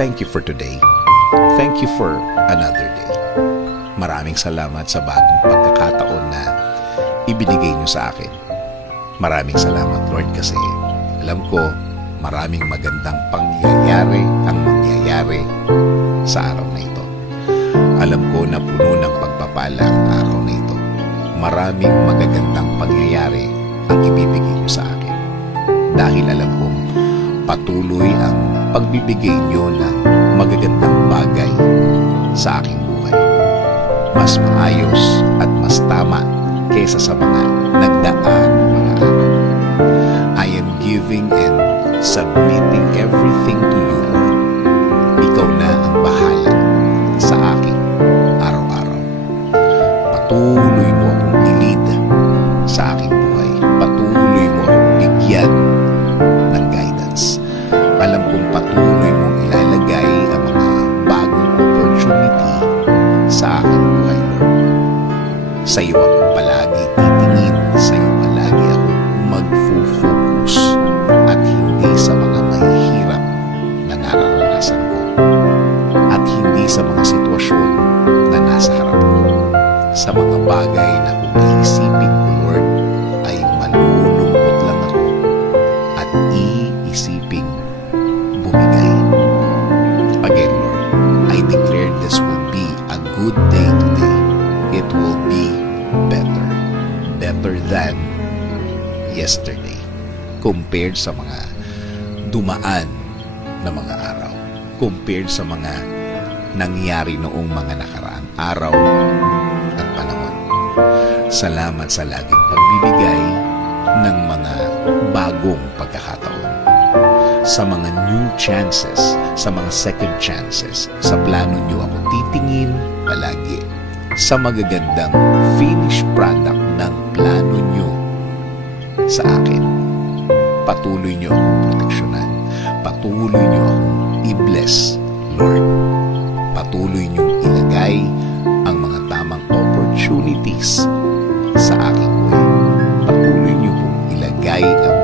thank you for today. Thank you for another day. Maraming salamat sa bagong pagkakataon na ibinigay niyo sa akin. Maraming salamat, Lord, kasi alam ko maraming magandang pangyayari ang mangyayari sa araw na ito. Alam ko na puno ng pagpapala ang araw na ito. Maraming magagandang pangyayari ang ibibigay niyo sa akin. Dahil alam kong patuloy ang pagbibigay niyo ng magagandang bagay sa aking buhay. Mas maayos at mas tama kaysa sa mga nagdaan mga araw. I am giving and submitting everything to you, Lord. Ikaw na ang bahala sa aking araw-araw. Patuloy mo akong i-lead sa aking buhay. Patuloy mo akong bigyan ng guidance. Alam kong patuloy mong ilalagay ang mga bagong opportunity sa aking buhay, Lord. Sa iyo ako palagi titingin, sa iyo palagi ako mag-focus at hindi sa mga mahihirap na nararanasan ko at hindi sa mga sitwasyon na nasa harap ko. Sa mga bagay na kung iisipin ko, Lord, ay malulungkot lang ako at iisipin bumigay. Again, Lord, I declare this will be a good day today. It will be better than yesterday compared sa mga dumaan na mga araw, compared sa mga nangyari noong mga nakaraang araw at panahon. Salamat sa laging pagbibigay ng mga bagong pagkakataon, sa mga new chances, sa mga second chances. Sa plano niyo ako titingin palagi, sa magagandang finished product ng plano niyo sa akin. Patuloy niyo akong proteksyonan. Patuloy niyo akong i-bless, Lord. Patuloy niyong ilagay ang mga tamang opportunities sa aking way. Patuloy niyo pong ilagay ang